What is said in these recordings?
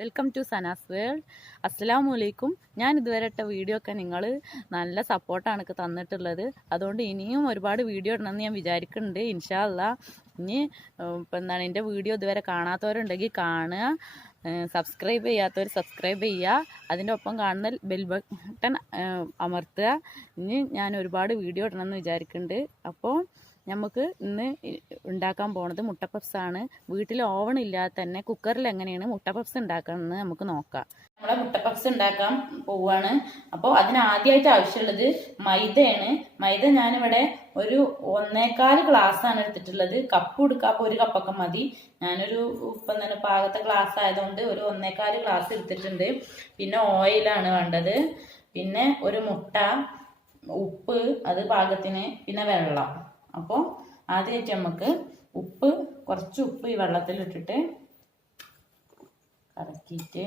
Welcome to Sana's world. അസ്സലാമു അലൈക്കും. ഞാൻ ഇതുവരെ ഇട്ട വീഡിയോ ഒക്കെ നിങ്ങൾ നല്ല സപ്പോർട്ടാണ് എനിക്ക് തന്നിട്ടുള്ളത്. അതുകൊണ്ട് ഇനിയും ഒരുപാട് വീഡിയോ ഇടണമെന്ന് ഞാൻ വിചാരിക്കുന്നുണ്ട്. ഇൻഷാ അല്ലാ. ഇനി ഇപ്പം എന്താണ് എൻ്റെ വീഡിയോ ഇതുവരെ കാണാത്തവരുണ്ടെങ്കിൽ കാണുക, സബ്സ്ക്രൈബ് ചെയ്യാത്തവർ സബ്സ്ക്രൈബ് ചെയ്യുക, അതിൻ്റെ ഒപ്പം കാണുന്ന ബെൽ ബട്ടൺ അമർത്തുക. ഇനി ഞാൻ ഒരുപാട് വീഡിയോ ഇടണമെന്ന് വിചാരിക്കുന്നുണ്ട്. അപ്പോൾ നമുക്ക് ഇന്ന് ഉണ്ടാക്കാൻ പോണത് മുട്ട പപ്സാണ്. വീട്ടിൽ ഓവൺ ഇല്ലാതെ തന്നെ കുക്കറിൽ എങ്ങനെയാണ് മുട്ട പപ്സ് ഉണ്ടാക്കാമെന്ന് നമുക്ക് നോക്കാം. നമ്മളെ മുട്ട പപ്സ് ഉണ്ടാക്കാൻ പോവാണ്. അപ്പോൾ അതിനാദ്യമായിട്ട് ആവശ്യമുള്ളത് മൈദയാണ്. മൈദ ഞാനിവിടെ ഒരു 1.25 ഗ്ലാസ്സാണ് എടുത്തിട്ടുള്ളത്. കപ്പ് എടുക്കാം, അപ്പോൾ 1 കപ്പൊക്കെ മതി. ഞാനൊരു ഇപ്പം തന്നെ പാകത്തെ ഗ്ലാസ് ആയതുകൊണ്ട് ഒരു 1.25 ഗ്ലാസ് എടുത്തിട്ടുണ്ട്. പിന്നെ ഓയിലാണ് വേണ്ടത്, പിന്നെ ഒരു മുട്ട, ഉപ്പ് അത് പാകത്തിന്, പിന്നെ വെള്ളം. അപ്പോൾ ആദ്യമായിട്ട് നമുക്ക് കുറച്ച് ഉപ്പ് ഈ വെള്ളത്തിലിട്ടിട്ട് കറക്കിയിട്ട്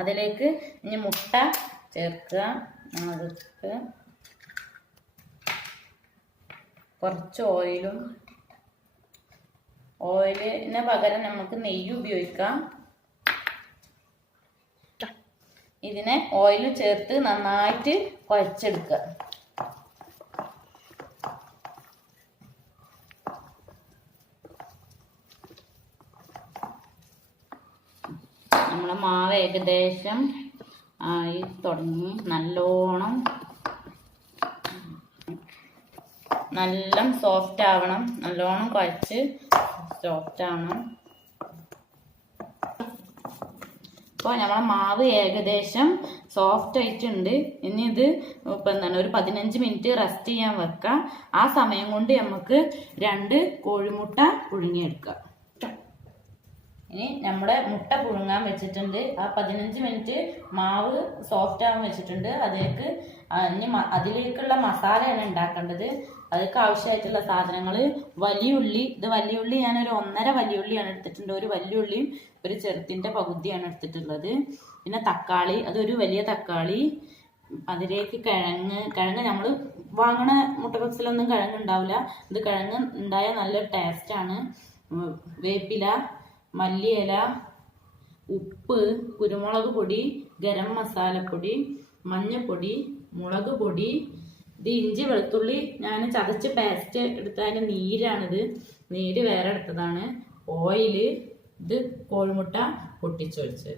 അതിലേക്ക് ഇനി മുട്ട ചേർക്കുക. അതിലേക്ക് കുറച്ച് ഓയിലിന് പകരം നമുക്ക് നെയ്യ് ഉപയോഗിക്കാം. ഇതിനെ ഓയിൽ ചേർത്ത് നന്നായിട്ട് കുഴച്ചെടുക്കുക. നമ്മളെ മാവ് ഏകദേശം ആയി തുടങ്ങി. നല്ല സോഫ്റ്റ് ആവണം, നല്ലോണം കുഴച്ച് സോഫ്റ്റ് ആവണം. ഇപ്പോൾ നമ്മളെ മാവ് ഏകദേശം സോഫ്റ്റ് ആയിട്ടുണ്ട്. ഇനി ഇത് ഇപ്പം എന്താണ് ഒരു 15 മിനിറ്റ് റെസ്റ്റ് ചെയ്യാൻ വെക്കാം. ആ സമയം കൊണ്ട് നമുക്ക് 2 കോഴിമുട്ട പുഴുങ്ങിയെടുക്കാം. ഇനി നമ്മുടെ മുട്ട പുഴുങ്ങാൻ വെച്ചിട്ടുണ്ട്. ആ 15 മിനിറ്റ് മാവ് സോഫ്റ്റ് ആവാൻ വെച്ചിട്ടുണ്ട്. അതിലേക്കുള്ള മസാലയാണ് ഉണ്ടാക്കേണ്ടത്. അതിലേക്ക് ആവശ്യമായിട്ടുള്ള സാധനങ്ങൾ വലിയുള്ളി. വലിയുള്ളി ഞാനൊരു 1.5 വലിയുള്ളിയാണ് എടുത്തിട്ടുണ്ട്. ഒരു വലിയുള്ളിയും ഒരു ചെറുത്തിൻ്റെ പകുതിയാണ് എടുത്തിട്ടുള്ളത്. പിന്നെ തക്കാളി, അതൊരു വലിയ തക്കാളി. അതിലേക്ക് കിഴങ്ങ് നമ്മൾ വാങ്ങണ മുട്ട പപ്സിലൊന്നും കിഴങ്ങ് ഉണ്ടാവില്ല. ഇത് കിഴങ്ങ് ഉണ്ടായാൽ നല്ലൊരു ടേസ്റ്റാണ്. വേപ്പില, മല്ലിയില, ഉപ്പ്, കുരുമുളക് പൊടി, ഗരം മസാലപ്പൊടി, മഞ്ഞൾപ്പൊടി, മുളക് പൊടി. ഇത് ഇഞ്ചി വെളുത്തുള്ളി ഞാൻ ചതച്ച് പേസ്റ്റ് എടുത്തതിൻ്റെ നീരാണിത്. നീര് വേറെ എടുത്തതാണ്. ഓയില്, ഇത് കോഴിമുട്ട പൊട്ടിച്ചൊഴിച്ച്.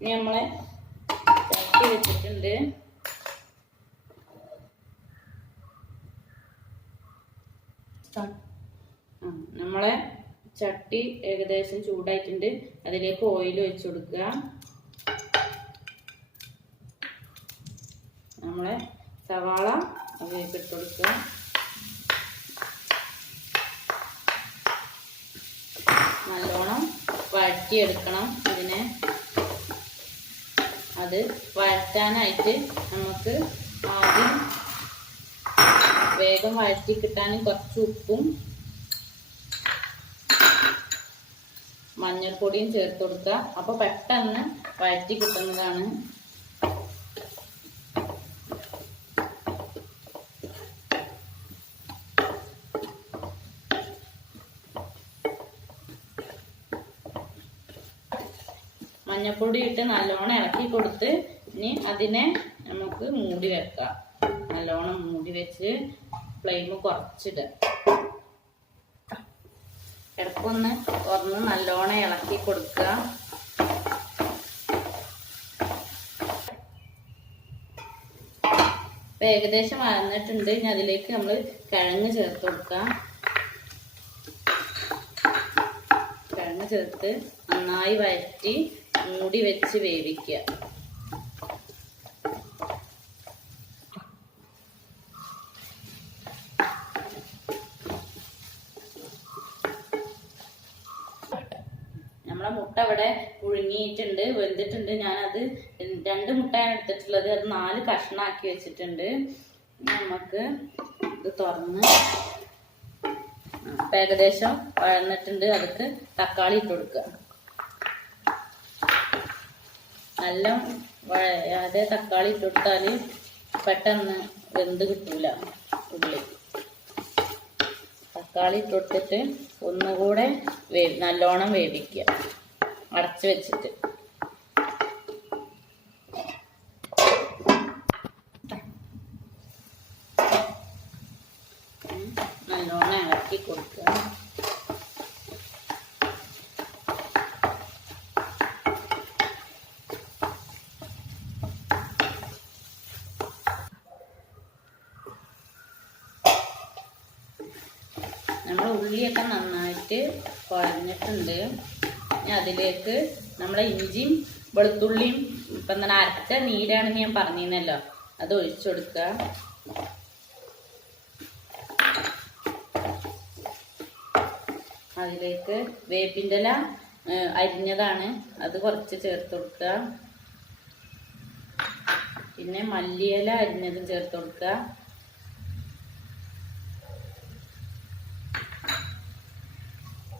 ഇനി നമ്മളെ ചട്ടി വെച്ചിട്ടുണ്ട്. നമ്മളെ ചട്ടി ഏകദേശം ചൂടായിട്ടുണ്ട്. അതിലേക്ക് ഓയിൽ ഒഴിച്ചു കൊടുക്കുക. നമ്മളെ സവാള അതിലേക്ക് ഇട്ട് കൊടുക്കുക. നല്ലോണം വഴറ്റിയെടുക്കണം. അത് വഴറ്റാനായിട്ട് നമുക്ക് ആദ്യം വേഗം വഴറ്റി കിട്ടാൻ കുറച്ച് ഉപ്പും മഞ്ഞൾപ്പൊടിയും ചേർത്ത് കൊടുക്കുക. അപ്പോൾ പെട്ടെന്ന് വഴറ്റി കിട്ടുന്നതാണ്. മഞ്ഞൾപ്പൊടി ഇട്ട് നല്ലോണം ഇളക്കി കൊടുത്ത് ഇനി അതിനെ നമുക്ക് മൂടി വെക്കാം. നല്ലോണം മൂടി വെച്ച് ഫ്ലെയിം കുറച്ചിടുക. ഇടക്കൊന്ന് തുറന്ന് നല്ലോണം ഇളക്കി കൊടുക്കുക. ഇപ്പം ഏകദേശം വന്നിട്ടുണ്ട്. ഇനി അതിലേക്ക് നമ്മൾ കിഴങ്ങ് ചേർത്ത് കൊടുക്കുക. കിഴങ്ങ് ചേർത്ത് നന്നായി വഴറ്റി മൂടി വെച്ച് വേവിക്കുക. നമ്മളെ മുട്ട ഇവിടെ പുഴുങ്ങിയിട്ടുണ്ട്, വെന്തിട്ടുണ്ട്. ഞാനത് 2 മുട്ടയാണ് എടുത്തിട്ടുള്ളത്. അത് 4 കഷ്ണാക്കി വെച്ചിട്ടുണ്ട്. നമുക്ക് ഇത് തുറന്ന് ഏകദേശം വഴന്നിട്ടുണ്ട്. അതിക്ക് തക്കാളി ഇട്ട് കൊടുക്കുക. നല്ല വഴയാതെ തക്കാളി ഇട്ട് കൊടുത്താൽ പെട്ടെന്ന് വെന്ത് കിട്ടൂല ഉള്ളി. തക്കാളി ഇട്ട് കൊടുത്തിട്ട് ഒന്നുകൂടെ നല്ലോണം വേവിക്കുക അടച്ചു വെച്ചിട്ട്. നല്ലോണം ഇളക്കി കൊടുക്കുക. നമ്മുടെ ഉള്ളിയൊക്കെ നന്നായിട്ട് കുഴഞ്ഞിട്ടുണ്ട്. ഇനി അതിലേക്ക് നമ്മളെ ഇഞ്ചിയും വെളുത്തുള്ളിയും ഇപ്പം എന്താണ് അരച്ച നീരാണെന്ന് ഞാൻ പറഞ്ഞിരുന്നല്ലോ, അത് ഒഴിച്ചു കൊടുക്കുക. അതിലേക്ക് വേപ്പിൻ്റെ ഇല അരിഞ്ഞതാണ്, അത് കുറച്ച് ചേർത്ത് കൊടുക്കുക. പിന്നെ മല്ലിയില അരിഞ്ഞതും ചേർത്ത് കൊടുക്കുക.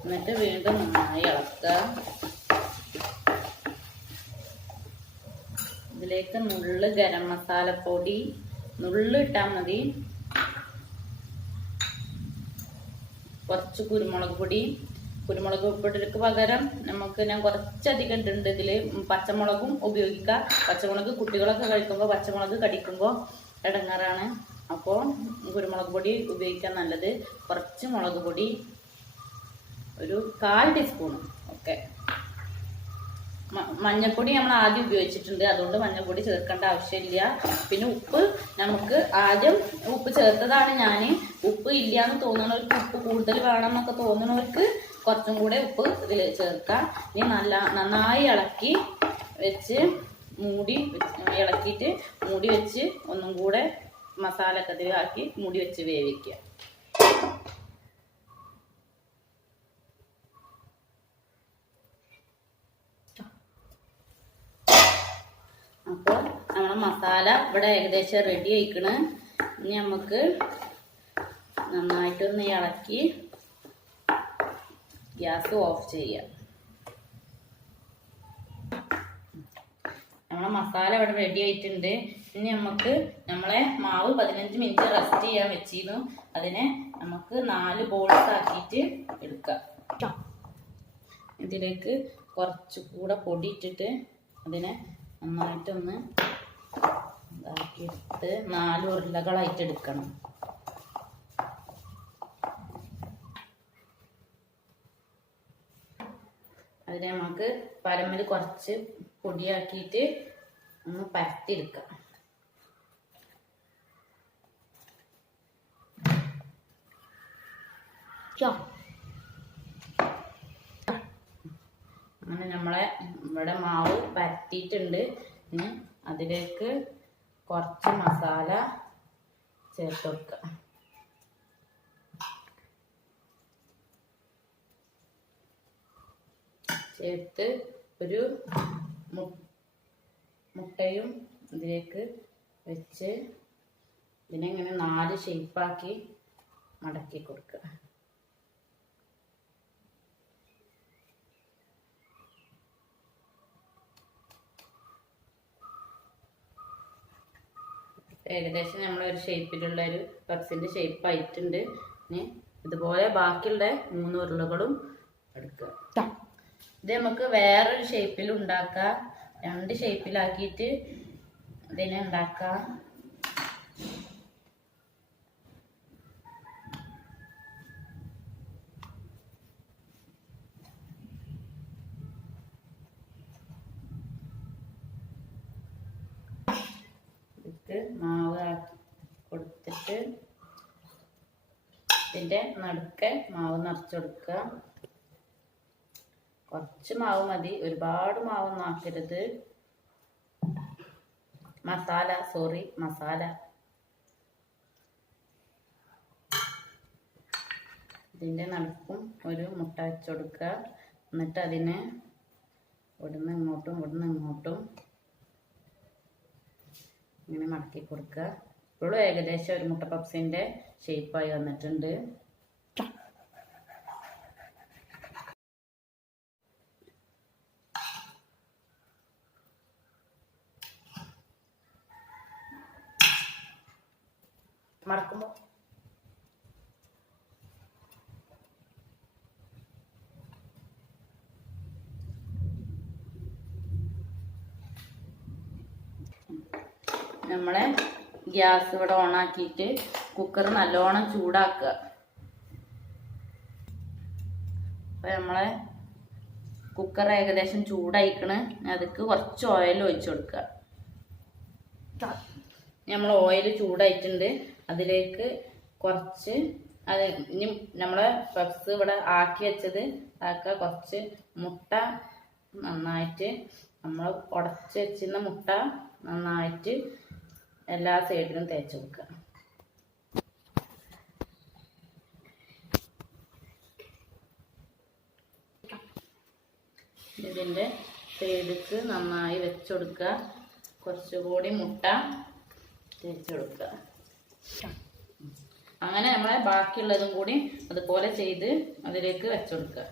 എന്നിട്ട് വീണ്ടും നന്നായി ഇളക്കുക. ഇതിലേക്ക് നുള്ള് ഗരം മസാലപ്പൊടി ഇട്ടാൽ മതി. കുറച്ച് കുരുമുളക് പൊടിക്ക് പകരം ഞാൻ കുറച്ചധികം ഇട്ടുണ്ട് ഇതിൽ. പച്ചമുളകും ഉപയോഗിക്കാം. പച്ചമുളക് കുട്ടികളൊക്കെ കഴിക്കുമ്പോൾ പച്ചമുളക് കടിക്കുമ്പോൾ ഇടങ്ങാറാണ്. അപ്പോൾ കുരുമുളക് പൊടി ഉപയോഗിക്കാൻ നല്ലത്. കുറച്ച് മുളക് പൊടി ഒരു 1/4 ടീസ്പൂൺ. ഓക്കെ, മഞ്ഞൾപ്പൊടി നമ്മൾ ആദ്യം ഉപയോഗിച്ചിട്ടുണ്ട്, അതുകൊണ്ട് മഞ്ഞൾപ്പൊടി ചേർക്കേണ്ട ആവശ്യമില്ല. പിന്നെ ഉപ്പ് നമുക്ക് ആദ്യം ഉപ്പ് ചേർത്തതാണ് ഞാൻ. ഉപ്പ് ഇല്ലയെന്ന് തോന്നുന്നവർക്ക്, ഉപ്പ് കൂടുതൽ വേണമെന്നൊക്കെ തോന്നുന്നവർക്ക് കുറച്ചും കൂടെ ഉപ്പ് ഇതിൽ ചേർക്കാം. ഇനി നന്നായി ഇളക്കി വെച്ച് ഇളക്കിയിട്ട് മൂടി വെച്ച് ഒന്നും കൂടെ മസാലയൊക്കെ ഇതിലാക്കി മൂടി വെച്ച് വേവിക്കുക. അപ്പോൾ നമ്മളെ മസാല ഇവിടെ ഏകദേശം റെഡി ആയിക്കണ്. ഇനി നമുക്ക് നന്നായിട്ടൊന്ന് ഇളക്കി ഗ്യാസ് ഓഫ് ചെയ്യാം. നമ്മളെ മസാല ഇവിടെ റെഡി ആയിട്ടുണ്ട്. ഇനി നമുക്ക് നമ്മളെ മാവ് 15 മിനിറ്റ് റെസ്റ്റ് ചെയ്യാൻ വെച്ചിരുന്നു. അതിനെ നമുക്ക് 4 ബോൾസ് ആക്കിയിട്ട് എടുക്കാം. ഇതിലേക്ക് കുറച്ചുകൂടെ പൊടി ഇട്ടിട്ട് അതിനെ നന്നായിട്ടൊന്ന് ഇതാക്കിയെടുത്ത് 4 ഉരുളകളായിട്ട് എടുക്കണം. അതിനെ നമുക്ക് പരമല് കുറച്ച് പൊടിയാക്കിയിട്ട് ഒന്ന് പരത്തിയെടുക്കാം. അങ്ങനെ നമ്മളെ ഇവിടെ മാവ് പരത്തിയിട്ടുണ്ട്. ഇനി അതിലേക്ക് കുറച്ച് മസാല ചേർത്ത് കൊടുക്കുക. ചേർത്ത് ഒരു മുട്ടയും ഇതിലേക്ക് വെച്ച് ഇതിനെങ്ങനെ 4 ഷേപ്പാക്കി മടക്കി കൊടുക്കുക. ഏകദേശം നമ്മളൊരു ഷേപ്പിലുള്ള ഒരു പപ്സിൻ്റെ ഷേപ്പ് ആയിട്ടുണ്ട്. ഇനി ഇതുപോലെ ബാക്കിയുള്ള 3 ഉരുളകളും എടുക്കുക. ഇത് നമുക്ക് വേറൊരു ഷേപ്പിൽ ഉണ്ടാക്കാം. 2 ഷേപ്പിലാക്കിയിട്ട് ഇതിനെ ഉണ്ടാക്കാം. മാവ് കൊടുത്തിട്ട് ഇതിൻ്റെ നടുക്കെ മാവ് നിറച്ച് കൊടുക്കുക. കുറച്ച് മാവ് മതി, ഒരുപാട് മാവൊന്നും ആക്കരുത്. മസാല ഇതിൻ്റെ നടുക്കും ഒരു മുട്ട വെച്ച് കൊടുക്കുക. എന്നിട്ട് അതിനെ ഇവിടുന്ന് ഇങ്ങോട്ടും ഇങ്ങനെ മടക്കി കൊടുക്കുക. ഇപ്പോഴും ഏകദേശം ഒരു മുട്ട പപ്സിൻ്റെ ഷേപ്പായി വന്നിട്ടുണ്ട്. മടക്കുമ്പോൾ നമ്മളെ ഗ്യാസ് ഇവിടെ ഓണാക്കിയിട്ട് കുക്കർ നല്ലോണം ചൂടാക്കുക. അപ്പം നമ്മളെ കുക്കർ ഏകദേശം ചൂടായിക്കണ്. അതിക്ക് കുറച്ച് ഓയിൽ ഒഴിച്ചു കൊടുക്കുക. നമ്മൾ ഓയിൽ ചൂടായിട്ടുണ്ട്. അതിലേക്ക് കുറച്ച് ഇനി നമ്മളെ പപ്സ് ഇവിടെ ആക്കി വെച്ചത് ആക്കുക. കുറച്ച് മുട്ട നന്നായിട്ട് നമ്മൾ ഉടച്ച് വെച്ചിരുന്ന മുട്ട നന്നായിട്ട് എല്ലാ സൈഡിലും തേച്ച് കൊടുക്കുക. ഇതിൻ്റെ സൈഡിക്ക് നന്നായി വെച്ച് കൊടുക്കുക. കുറച്ചുകൂടി മുട്ട തേച്ച് കൊടുക്കുക. അങ്ങനെ നമ്മളെ ബാക്കിയുള്ളതും കൂടി അതുപോലെ ചെയ്ത് അതിലേക്ക് വെച്ച് കൊടുക്കുക.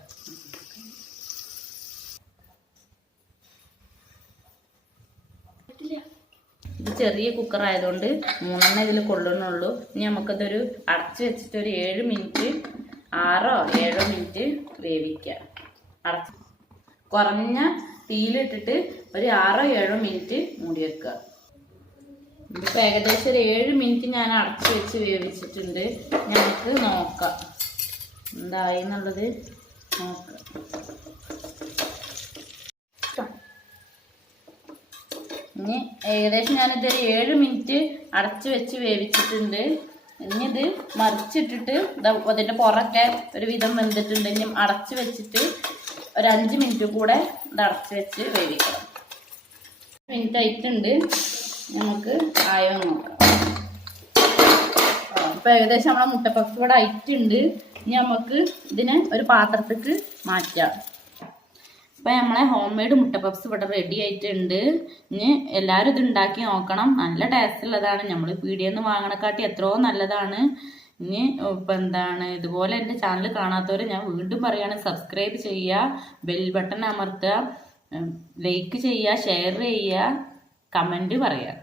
ഇത് ചെറിയ കുക്കർ ആയതുകൊണ്ട് 3 ഇതിൽ കൊള്ളുന്നുള്ളൂ. ഇനി നമുക്കതൊരു അടച്ച് വെച്ചിട്ട് ഒരു 7 മിനിറ്റ് 6 or 7 മിനിറ്റ് വേവിക്കുക. അടച്ച് കുറഞ്ഞ തീയിലിട്ടിട്ട് ഒരു 6 or 7 മിനിറ്റ് മൂടി വെക്കുക. ഇപ്പം ഏകദേശം ഒരു 7 മിനിറ്റ് ഞാൻ അടച്ച് വെച്ച് വേവിച്ചിട്ടുണ്ട്. ഞങ്ങൾക്ക് നോക്കാം എന്തായി എന്നുള്ളത് നോക്കാം. ഇനി ഏകദേശം ഞാനിതൊരു 7 മിനിറ്റ് അടച്ച് വെച്ച് വേവിച്ചിട്ടുണ്ട്. ഇനി ഇത് മറിച്ചിട്ടിട്ട് അതിൻ്റെ പുറമൊക്കെ ഒരു വിധം വെന്തിട്ടുണ്ട്. ഇനി അടച്ച് വെച്ചിട്ട് ഒരു 5 മിനിറ്റ് കൂടെ ഇത് അടച്ച് വെച്ച് വേവിക്കണം. 5 മിനിറ്റ് ആയിട്ടുണ്ട്. നമുക്ക് ആയോ നോക്കാം. ഇപ്പം ഏകദേശം നമ്മളെ മുട്ട പപ്സ് ഇവിടെ ആയിട്ടുണ്ട്. ഇനി നമുക്ക് ഇതിനെ ഒരു പാത്രത്തേക്ക് മാറ്റാം. ഇപ്പം നമ്മളെ ഹോം മെയ്ഡ് മുട്ട പപ്സ് ഇവിടെ റെഡി ആയിട്ടുണ്ട്. ഇനി എല്ലാവരും ഇത് ഉണ്ടാക്കി നോക്കണം. നല്ല ടേസ്റ്റ് ഉള്ളതാണ്. നമ്മൾ പീടികയിൽ നിന്ന് വാങ്ങണക്കാട്ടി എത്രയോ നല്ലതാണ്. ഇനി ഇപ്പം എന്താണ് ഇതുപോലെ എൻ്റെ ചാനൽ കാണാത്തവർ ഞാൻ വീണ്ടും പറയുകയാണ്, സബ്സ്ക്രൈബ് ചെയ്യുക, ബെൽ ബട്ടൺ അമർത്തുക, ലൈക്ക് ചെയ്യുക, ഷെയർ ചെയ്യുക, കമൻറ്റ് പറയുക.